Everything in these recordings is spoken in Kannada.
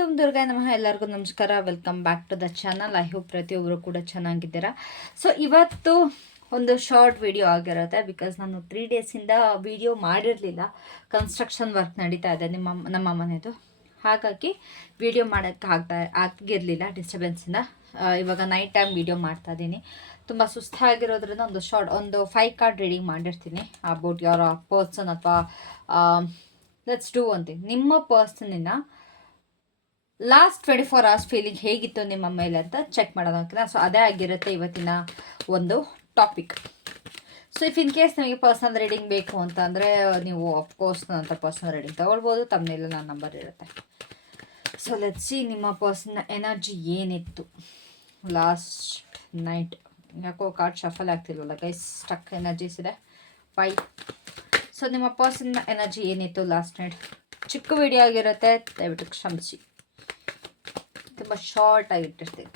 ದುಮ್ ದುರ್ಗಾ ನಮಃ. ಎಲ್ಲರಿಗೂ ನಮಸ್ಕಾರ. Welcome back to the channel. I hope ಪ್ರತಿಯೊಬ್ಬರು ಕೂಡ ಚೆನ್ನಾಗಿದ್ದೀರಾ. ಸೊ ಇವತ್ತು ಒಂದು ಶಾರ್ಟ್ ವಿಡಿಯೋ ಆಗಿರುತ್ತೆ. ಬಿಕಾಸ್ ನಾನು 3 ಡೇಸಿಂದ ವಿಡಿಯೋ ಮಾಡಿರಲಿಲ್ಲ. ಕನ್ಸ್ಟ್ರಕ್ಷನ್ ವರ್ಕ್ ನಡೀತಾ ಇದೆ ನಮ್ಮ ಮನೆಯದು. ಹಾಗಾಗಿ ವಿಡಿಯೋ ಮಾಡೋಕ್ಕೆ ಆಗಿರಲಿಲ್ಲ ಡಿಸ್ಟರ್ಬೆನ್ಸಿಂದ. ಇವಾಗ ನೈಟ್ ಟೈಮ್ ವಿಡಿಯೋ ಮಾಡ್ತಾ ಇದ್ದೀನಿ. ತುಂಬ ಸುಸ್ತಾಗಿರೋದ್ರಿಂದ ಒಂದು 5 ಕಾರ್ಡ್ ರೀಡಿಂಗ್ ಮಾಡಿರ್ತೀನಿ ಅಬೌಟ್ ಯುವರ್ ಪರ್ಸನ್. ಅಥವಾ ಲೆಟ್ಸ್ ಡೂ ಒನ್ ಥಿಂಗ್. ನಿಮ್ಮ ಪರ್ಸನಿನ ಲಾಸ್ಟ್ 24 hours ಫೀಲಿಂಗ್ ಹೇಗಿತ್ತು ನಿಮ್ಮ ಮೇಲೆ ಅಂತ ಚೆಕ್ ಮಾಡೋಣ. ಓಕೆನಾ? ಸೊ ಅದೇ ಆಗಿರುತ್ತೆ ಇವತ್ತಿನ ಒಂದು topic. So if in case ನಿಮಗೆ ಪರ್ಸನಲ್ ರೀಡಿಂಗ್ ಬೇಕು ಅಂತ ಅಂದರೆ ನೀವು ಅಫ್ಕೋರ್ಸ್ ನನ್ನ ಪರ್ಸನಲ್ ರೀಡಿಂಗ್ ತೊಗೊಳ್ಬೋದು. ತಮ್ಮನೆಲ್ಲ ನನ್ನ ನಂಬರ್ ಇರುತ್ತೆ. ಸೊ ಲೆಟ್ಸ್ ಸಿ ನಿಮ್ಮ ಪರ್ಸನ್ ಎನರ್ಜಿ ಏನಿತ್ತು ಲಾಸ್ಟ್ ನೈಟ್. ಯಾಕೋ ಕಾರ್ಡ್ ಶಫಲ್ ಆಗ್ತಿಲ್ವಲ್ಲ ಗೈಸ್, ಸ್ಟಕ್ ಎನರ್ಜೀಸ್ ಇದೆ. 5. ಸೊ ನಿಮ್ಮ ಪರ್ಸನ್ ಎನರ್ಜಿ ಏನಿತ್ತು ಲಾಸ್ಟ್ ನೈಟ್. ಚಿಕ್ಕ ವಿಡಿಯೋ ಆಗಿರುತ್ತೆ, ದಯವಿಟ್ಟು ಕ್ಷಮಿಸಿ. ತುಂಬ ಶಾರ್ಟ್ ಆಗಿಟ್ಟಿರ್ತೀವಿ.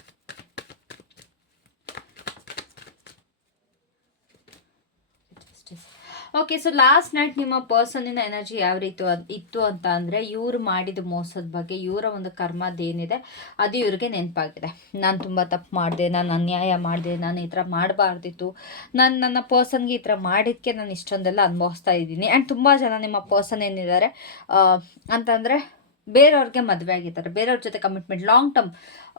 ಓಕೆ, ಸೊ ಲಾಸ್ಟ್ ನೈಟ್ ನಿಮ್ಮ ಪರ್ಸನಿನ ಎನರ್ಜಿ ಯಾವ ರೀತಿ ಇತ್ತು ಅಂತ ಅಂದರೆ, ಇವ್ರು ಮಾಡಿದ ಮೋಸದ ಬಗ್ಗೆ, ಇವರ ಒಂದು ಕರ್ಮದೇನಿದೆ ಅದು ಇವ್ರಿಗೆ ನೆನಪಾಗಿದೆ. ನಾನು ತುಂಬ ತಪ್ಪು ಮಾಡಿದೆ, ನಾನು ಅನ್ಯಾಯ ಮಾಡಿದೆ, ನಾನು ಈ ಥರ ಮಾಡಬಾರ್ದಿತ್ತು, ನನ್ನ ಪರ್ಸನ್ಗೆ ಈ ಥರ ಮಾಡಿದ್ದಕ್ಕೆ ನಾನು ಇಷ್ಟೊಂದೆಲ್ಲ ಅನುಭವಿಸ್ತಾ ಇದ್ದೀನಿ. ಆ್ಯಂಡ್ ತುಂಬ ಜನ ನಿಮ್ಮ ಪರ್ಸನ್ ಏನಿದ್ದಾರೆ ಅಂತಂದರೆ ಬೇರೆಯವ್ರಿಗೆ ಮದುವೆ ಆಗಿದ್ದಾರೆ, ಬೇರೆಯವ್ರ ಜೊತೆ ಕಮಿಟ್ಮೆಂಟ್, ಲಾಂಗ್ ಟರ್ಮ್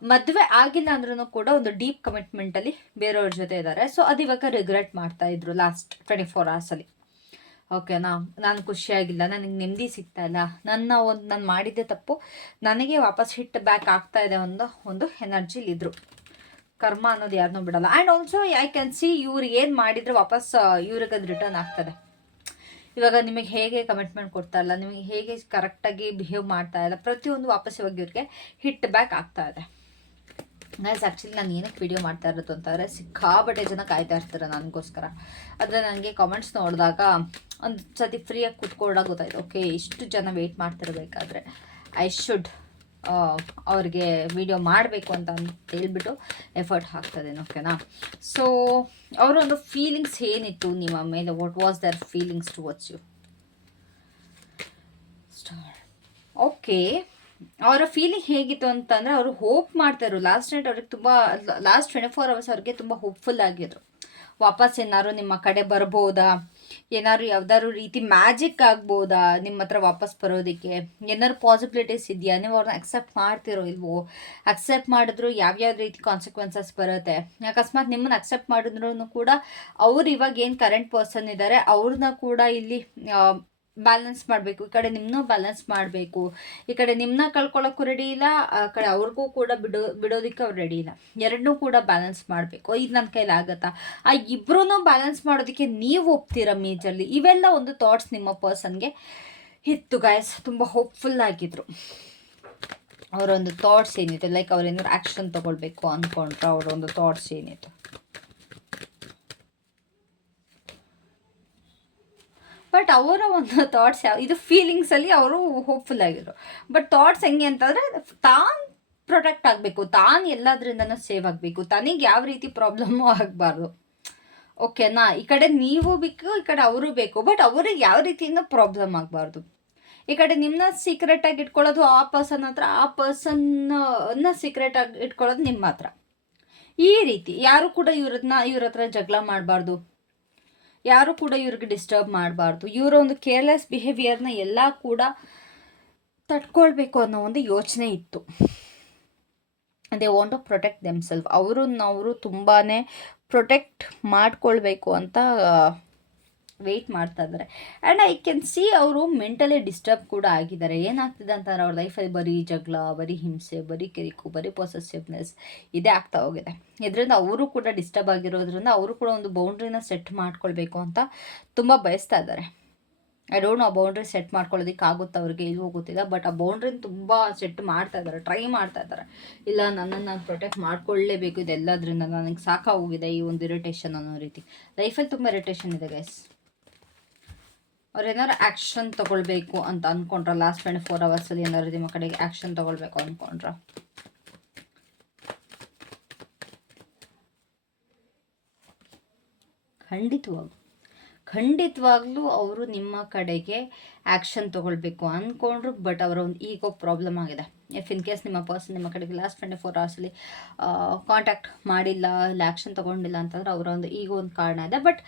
ಮದುವೆ ಆಗಿಲ್ಲ ಅಂದ್ರೂ ಕೂಡ ಒಂದು ಡೀಪ್ ಕಮಿಟ್ಮೆಂಟಲ್ಲಿ ಬೇರೆಯವ್ರ ಜೊತೆ ಇದ್ದಾರೆ. ಸೊ ಅದು ಇವಾಗ ರಿಗ್ರೆಟ್ ಮಾಡ್ತಾ ಇದ್ರು ಲಾಸ್ಟ್ 24 hours. ಓಕೆನಾ? ನಾನು ಖುಷಿಯಾಗಿಲ್ಲ, ನನಗೆ ನೆಮ್ಮದಿ ಸಿಗ್ತಾ ಇಲ್ಲ, ನಾನು ಮಾಡಿದ್ದೆ ತಪ್ಪು, ನನಗೆ ವಾಪಸ್ ಹಿಟ್ ಬ್ಯಾಕ್ ಆಗ್ತಾ ಇದೆ ಒಂದು ಎನರ್ಜಿಲಿದ್ರು. ಕರ್ಮ ಅನ್ನೋದು ಯಾರನ್ನೂ ಬಿಡಲ್ಲ. And also I can C ಇವ್ರು ಏನು ಮಾಡಿದರೆ ವಾಪಸ್ ಇವ್ರಿಗೆ ಅದು ರಿಟರ್ನ್ ಆಗ್ತದೆ. ಇವಾಗ ನಿಮಗೆ ಹೇಗೆ ಕಮಿಟ್ಮೆಂಟ್ ಕೊಡ್ತಾ ಇಲ್ಲ, ನಿಮಗೆ ಹೇಗೆ ಕರೆಕ್ಟಾಗಿ ಬಿಹೇವ್ ಮಾಡ್ತಾ ಇಲ್ಲ, ಪ್ರತಿಯೊಂದು ವಾಪಸ್ ಇವಾಗ ಇವ್ರಿಗೆ ಹಿಟ್ ಬ್ಯಾಕ್ ಆಗ್ತಾ ಇದೆ. ಗೈಸ್ ಆ್ಯಕ್ಚುಲಿ ನಾನು ಏನಕ್ಕೆ ವಿಡಿಯೋ ಮಾಡ್ತಾ ಇರೋದು ಅಂತಂದರೆ, ಸಿಕ್ಕಾಬಟ್ಟೆ ಜನ ಕಾಯ್ತಾ ಇರ್ತಾರೆ ನನಗೋಸ್ಕರ. ಆದರೆ ನನಗೆ ಕಾಮೆಂಟ್ಸ್ ನೋಡಿದಾಗ ಒಂದು ಸತಿ ಫ್ರೀಯಾಗಿ ಕೂತ್ಕೊಂಡಾಗ ಗೊತ್ತಾಯ್ತು, ಓಕೆ ಇಷ್ಟು ಜನ ವೆಯ್ಟ್ ಮಾಡ್ತಿರ್ಬೇಕಾದ್ರೆ ಐ ಶುಡ್ ಅವ್ರಿಗೆ ವಿಡಿಯೋ ಮಾಡಬೇಕು ಅಂತ ಹೇಳ್ಬಿಟ್ಟು ಎಫರ್ಟ್ ಹಾಕ್ತದೇನು. ಓಕೆನಾ? ಸೊ ಅವರೊಂದು ಫೀಲಿಂಗ್ಸ್ ಏನಿತ್ತು ನಿಮ್ಮ ಮೇಲೆ, what was their feelings towards you. Okay, ಅವರ ಫೀಲಿಂಗ್ ಹೇಗಿತ್ತು ಅಂತಂದರೆ, ಅವರು ಹೋಪ್ ಮಾಡ್ತಾಯಿದ್ರು ಲಾಸ್ಟ್ ನೈಟ್. ಅವ್ರಿಗೆ ತುಂಬ ಲಾಸ್ಟ್ 24 hours ಅವ್ರಿಗೆ ತುಂಬ ಹೋಪ್ಫುಲ್ ಆಗಿದ್ರು. ವಾಪಸ್ ಏನಾದ್ರು ನಿಮ್ಮ ಕಡೆ ಬರ್ಬೋದಾ, ಏನಾದ್ರು ಯಾವ್ದಾದ್ರು ರೀತಿ ಮ್ಯಾಜಿಕ್ ಆಗ್ಬೋದಾ ನಿಮ್ಮ ಹತ್ರ ವಾಪಸ್ ಬರೋದಕ್ಕೆ, ಏನಾದ್ರು ಪಾಸಿಬಿಲಿಟೀಸ್ ಇದೆಯಾ, ನೀವು ಅವ್ರನ್ನ ಅಕ್ಸೆಪ್ಟ್ ಮಾಡ್ತಿರೋ ಇಲ್ವೋ, ಅಕ್ಸೆಪ್ಟ್ ಮಾಡಿದ್ರು ಯಾವ್ಯಾವ ರೀತಿ ಕಾನ್ಸಿಕ್ವೆನ್ಸಸ್ ಬರುತ್ತೆ. ಅಕಸ್ಮಾತ್ ನಿಮ್ಮನ್ನು ಅಕ್ಸೆಪ್ಟ್ ಮಾಡಿದ್ರು ಕೂಡ ಅವ್ರು ಇವಾಗ ಏನು ಕರೆಂಟ್ ಪರ್ಸನ್ ಇದ್ದಾರೆ ಅವ್ರನ್ನ ಕೂಡ ಇಲ್ಲಿ ಬ್ಯಾಲೆನ್ಸ್ ಮಾಡಬೇಕು. ಈ ಕಡೆ ನಿಮ್ಮನ್ನೂ ಬ್ಯಾಲೆನ್ಸ್ ಮಾಡಬೇಕು. ಈ ಕಡೆ ನಿಮ್ಮನ್ನ ಕಳ್ಕೊಳ್ಳೋಕ್ಕೂ ರೆಡಿ ಇಲ್ಲ, ಆ ಕಡೆ ಅವ್ರಿಗೂ ಕೂಡ ಬಿಡೋದಕ್ಕೆ ಅವ್ರು ರೆಡಿ ಇಲ್ಲ. ಎರಡನ್ನೂ ಕೂಡ ಬ್ಯಾಲೆನ್ಸ್ ಮಾಡಬೇಕು. ಇದು ನನ್ನ ಕೈಲಿ ಆಗುತ್ತಾ? ಆ ಇಬ್ಬರೂ ಬ್ಯಾಲೆನ್ಸ್ ಮಾಡೋದಕ್ಕೆ ನೀವು ಒಪ್ತೀರಾ ಮೇಜರ್ಲಿ? ಇವೆಲ್ಲ ಒಂದು ಥಾಟ್ಸ್ ನಿಮ್ಮ ಪರ್ಸನ್ಗೆ ಇತ್ತು ಗಾಯ್ಸ್. ತುಂಬ ಹೋಪ್ಫುಲ್ ಆಗಿದ್ರು. ಅವರೊಂದು ಥಾಟ್ಸ್ ಏನಿತ್ತು, ಲೈಕ್ ಅವ್ರೇನಾದ್ರು ಆ್ಯಕ್ಷನ್ ತೊಗೊಳ್ಬೇಕು ಅಂದ್ಕೊಂಡ್ರೆ ಅವರೊಂದು ಥಾಟ್ಸ್ ಏನಿತ್ತು. ಬಟ್ ಅವರ ಒಂದು ಥಾಟ್ಸ್ ಇದು ಫೀಲಿಂಗ್ಸಲ್ಲಿ ಅವರು ಹೋಪ್ಫುಲ್ ಆಗಿದ್ರು. ಬಟ್ ಥಾಟ್ಸ್ ಹೆಂಗೆ ಅಂತಂದರೆ, ತಾನು ಪ್ರೊಟೆಕ್ಟ್ ಆಗಬೇಕು, ತಾನು ಎಲ್ಲದರಿಂದನೂ ಸೇವ್ ಆಗಬೇಕು, ತನಗೆ ಯಾವ ರೀತಿ ಪ್ರಾಬ್ಲಮ್ಮು ಆಗಬಾರ್ದು. ಓಕೆನಾ? ಈ ಕಡೆ ನೀವು ಬೇಕು, ಈ ಕಡೆ ಅವರು ಬೇಕು, ಬಟ್ ಅವ್ರಿಗೆ ಯಾವ ರೀತಿಯಿಂದ ಪ್ರಾಬ್ಲಮ್ ಆಗಬಾರ್ದು. ಈ ಕಡೆ ನಿಮ್ಮನ್ನ ಸೀಕ್ರೆಟಾಗಿ ಇಟ್ಕೊಳ್ಳೋದು ಆ ಪರ್ಸನ್ ಹತ್ರ, ಆ ಪರ್ಸನ್ನ ಸೀಕ್ರೆಟಾಗಿ ಇಟ್ಕೊಳ್ಳೋದು ನಿಮ್ಮ ಹತ್ರ. ಈ ರೀತಿ ಯಾರು ಕೂಡ ಇವ್ರ ಹತ್ರ ಜಗಳ ಮಾಡಬಾರ್ದು, ಯಾರು ಕೂಡ ಇವ್ರಿಗೆ ಡಿಸ್ಟರ್ಬ್ ಮಾಡಬಾರ್ದು. ಇವರ ಒಂದು ಕೇರ್ಲೆಸ್ ಬಿಹೇವಿಯರ್ನ ಎಲ್ಲ ಕೂಡ ತಡ್ಕೊಳ್ಬೇಕು ಅನ್ನೋ ಒಂದು ಯೋಚನೆ ಇತ್ತು. They want to protect themselves. ಅವರು ತುಂಬಾ ಪ್ರೊಟೆಕ್ಟ್ ಮಾಡ್ಕೊಳ್ಬೇಕು ಅಂತ ವೆಯ್ಟ್ ಮಾಡ್ತಾ ಇದ್ದಾರೆ. ಆ್ಯಂಡ್ ಐ ಕ್ಯಾನ್ ಸಿ ಅವರು ಮೆಂಟಲಿ ಡಿಸ್ಟರ್ಬ್ ಕೂಡ ಆಗಿದ್ದಾರೆ. ಏನಾಗ್ತಿದೆ ಅಂತಂದ್ರೆ, ಅವ್ರ ಲೈಫಲ್ಲಿ ಬರೀ ಜಗಳ, ಬರೀ ಹಿಂಸೆ, ಬರೀ ಕಿರಿಕು, ಬರೀ ಪೊಸೆಸಿವ್ನೆಸ್ ಇದೇ ಆಗ್ತಾ ಹೋಗಿದೆ. ಇದರಿಂದ ಅವರು ಕೂಡ ಡಿಸ್ಟರ್ಬ್ ಆಗಿರೋದ್ರಿಂದ ಅವರು ಕೂಡ ಒಂದು ಬೌಂಡ್ರಿನ ಸೆಟ್ ಮಾಡ್ಕೊಳ್ಬೇಕು ಅಂತ ತುಂಬ ಬಯಸ್ತಾ ಇದ್ದಾರೆ. ಐ ಡೋಂಟ್ ನೋ ಆ ಬೌಂಡ್ರಿ ಸೆಟ್ ಮಾಡ್ಕೊಳ್ಳೋದಕ್ಕೆ ಆಗುತ್ತಾ ಅವ್ರಿಗೆ, ಇಲ್ವೋ ಗೊತ್ತಿಲ್ಲ. ಬಟ್ ಆ ಬೌಂಡ್ರಿನ ತುಂಬ ಸೆಟ್ ಮಾಡ್ತಾ ಇದ್ದಾರೆ, ಟ್ರೈ ಮಾಡ್ತಾ ಇದ್ದಾರೆ. ಇಲ್ಲ, ನನ್ನನ್ನು ನಾನು ಪ್ರೊಟೆಕ್ಟ್ ಮಾಡ್ಕೊಳ್ಳೇಬೇಕು, ಇದೆಲ್ಲದ್ರಿಂದ ನನಗೆ ಸಾಕಾಗೋಗಿದೆ ಈ ಒಂದು ಇರಿಟೇಷನ್ ಅನ್ನೋ ರೀತಿ. ಲೈಫಲ್ಲಿ ತುಂಬ ಇರಿಟೇಷನ್ ಇದೆ ಗೈಸ್. ಅವ್ರೇನಾದ್ರು ಆ್ಯಕ್ಷನ್ ತೊಗೊಳ್ಬೇಕು ಅಂತ ಅಂದ್ಕೊಂಡ್ರ ಲಾಸ್ಟ್ 24 hours ಏನಾದ್ರು ನಿಮ್ಮ ಕಡೆಗೆ ಆ್ಯಕ್ಷನ್ ತೊಗೊಳ್ಬೇಕು ಅಂದ್ಕೊಂಡ್ರ? ಖಂಡಿತವಾಗ್ಲೂ ಅವರು ನಿಮ್ಮ ಕಡೆಗೆ ಆ್ಯಕ್ಷನ್ ತೊಗೊಳ್ಬೇಕು ಅಂದ್ಕೊಂಡ್ರು, ಬಟ್ ಅವರ ಒಂದು ಈಗೋ ಪ್ರಾಬ್ಲಮ್ ಆಗಿದೆ. ಇಫ್ ಇನ್ ಕೇಸ್ ನಿಮ್ಮ ಪರ್ಸನ್ ನಿಮ್ಮ ಕಡೆಗೆ ಲಾಸ್ಟ್ 24 ಅವರ್ಸಲ್ಲಿ ಕಾಂಟ್ಯಾಕ್ಟ್ ಮಾಡಿಲ್ಲ, ಇಲ್ಲ ಆ್ಯಕ್ಷನ್ ತೊಗೊಂಡಿಲ್ಲ ಅಂತಂದರೆ ಅವರ ಒಂದು ಈಗೋ ಒಂದು ಕಾರಣ ಇದೆ. But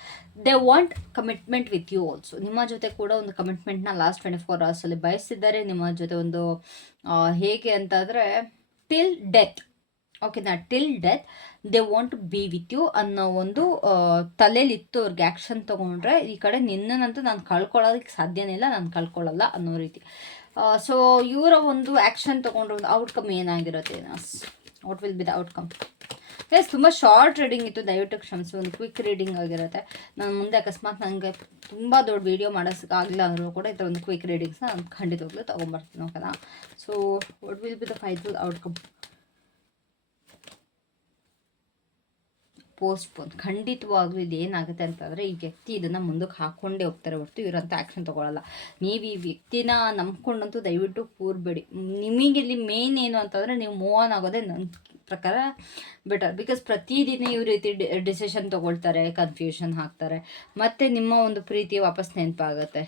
they want commitment with you also. ನಿಮ್ಮ ಜೊತೆ ಕೂಡ ಒಂದು ಕಮಿಟ್ಮೆಂಟ್ನ ಲಾಸ್ಟ್ 24 ಅವರ್ಸಲ್ಲಿ ಬಯಸಿದ್ದಾರೆ. ನಿಮ್ಮ ಜೊತೆ ಒಂದು ಹೇಗೆ ಅಂತಂದರೆ ಟಿಲ್ ಡೆತ್, ಓಕೆನಾ, till death they want to be with you ಅನ್ನೋ ಒಂದು ತಲೆಯಲ್ಲಿತ್ತು ಅವ್ರಿಗೆ. ಆ್ಯಕ್ಷನ್ ತೊಗೊಂಡ್ರೆ ಈ ಕಡೆ ನಿನ್ನಂತೂ ನಾನು ಕಳ್ಕೊಳ್ಳೋದಕ್ಕೆ ಸಾಧ್ಯನೇ ಇಲ್ಲ, ನಾನು ಕಳ್ಕೊಳ್ಳಲ್ಲ ಅನ್ನೋ ರೀತಿ. ಸೊ ಇವರ ಒಂದು ಆ್ಯಕ್ಷನ್ ತೊಗೊಂಡ್ರೆ ಒಂದು ಔಟ್ಕಮ್ ಏನಾಗಿರುತ್ತೆ, what will be the outcome? Guys ತುಂಬ ಶಾರ್ಟ್ ರೀಡಿಂಗ್ ಇತ್ತು, ದಯವಿಟ್ಟು ಕ್ಷಮಿಸಿ. ಒಂದು ಕ್ವಿಕ್ ರೀಡಿಂಗ್ ಆಗಿರುತ್ತೆ. ನಾನು ಮುಂದೆ ಅಕಸ್ಮಾತ್ ನನಗೆ ತುಂಬ ದೊಡ್ಡ ವೀಡಿಯೋ ಮಾಡೋಕ್ಕಾಗಲ್ಲ ಅಂದರೂ ಕೂಡ ಈ ಥರ ಒಂದು ಕ್ವಿಕ್ ರೀಡಿಂಗ್ಸ್ನ ನಾನು ಖಂಡಿತವಾಗ್ಲೂ ತೊಗೊಂಬರ್ತೀನಿ, ಓಕೆನಾ? So what will be the final outcome? Postpone. ಖಂಡಿತವಾಗ್ಲೂ ಇದು ಏನಾಗುತ್ತೆ ಅಂತಂದರೆ ಈ ವ್ಯಕ್ತಿ ಇದನ್ನು ಮುಂದಕ್ಕೆ ಹಾಕ್ಕೊಂಡೇ ಹೋಗ್ತಾರೆ ಹೊರತು ಇವರಂತ ಆ್ಯಕ್ಷನ್ ತೊಗೊಳ್ಳಲ್ಲ. ನೀವು ಈ ವ್ಯಕ್ತಿನ ನಂಬ್ಕೊಂಡಂತೂ ದಯವಿಟ್ಟು ಕೂರಬೇಡಿ. ನಿಮಗಿಲ್ಲಿ ಮೇನ್ ಏನು ಅಂತಂದರೆ ನೀವು ಮೂವ್ ಆನ್ ಆಗೋದೇ ನನ್ನ ಪ್ರಕಾರ ಬೆಟರ್. ಬಿಕಾಸ್ ಪ್ರತಿದಿನ ಇವ್ರ ರೀತಿ ಡಿಸಿಷನ್ ತೊಗೊಳ್ತಾರೆ, ಕನ್ಫ್ಯೂಷನ್ ಹಾಕ್ತಾರೆ, ಮತ್ತು ನಿಮ್ಮ ಒಂದು ಪ್ರೀತಿ ವಾಪಸ್ ನೆನಪಾಗುತ್ತೆ.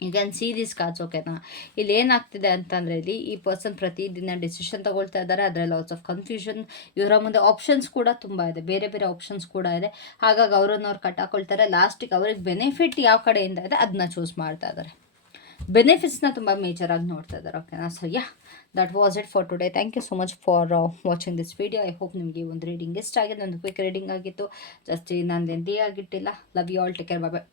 You can see this cards, ಓಕೆನಾ? ಇಲ್ಲಿ ಏನಾಗ್ತಿದೆ ಅಂತಂದರೆ ಇಲ್ಲಿ ಈ ಪರ್ಸನ್ ಪ್ರತಿದಿನ ಡಿಸಿಷನ್ ತೊಗೊಳ್ತಾ ಇದ್ದಾರೆ. ಅದರಲ್ಲಿ ಲಾಟ್ಸ್ ಆಫ್ ಕನ್ಫ್ಯೂಷನ್. ಇವರ ಮುಂದೆ ಆಪ್ಷನ್ಸ್ ಕೂಡ ತುಂಬ ಇದೆ, ಬೇರೆ ಬೇರೆ ಆಪ್ಷನ್ಸ್ ಕೂಡ ಇದೆ. ಹಾಗಾಗಿ ಅವ್ರನ್ನ ಕಟ್ಟಾಕೊಳ್ತಾರೆ. ಲಾಸ್ಟಿಗೆ ಅವ್ರಿಗೆ ಬೆನಿಫಿಟ್ ಯಾವ ಕಡೆಯಿಂದ ಇದೆ ಅದನ್ನ ಚೂಸ್ ಮಾಡ್ತಾ ಇದ್ದಾರೆ. ಬೆನಿಫಿಟ್ಸ್ನ ತುಂಬ ಮೇಜರಾಗಿ ನೋಡ್ತಾ ಇದ್ದಾರೆ, ಓಕೆನಾ? So that was it for today. Thank you so much for watching this video. I hope ನಿಮಗೆ ಒಂದು ರೀಡಿಂಗ್ ಇಷ್ಟ ಆಗಿದೆ. ಒಂದು ಕ್ವಿಕ್ ರೀಡಿಂಗ್ ಆಗಿತ್ತು, ಜಾಸ್ತಿ ನಂದೇನು ದೇ ಆಗಿಟ್ಟಿಲ್ಲ. Love you all, take care, bye bye.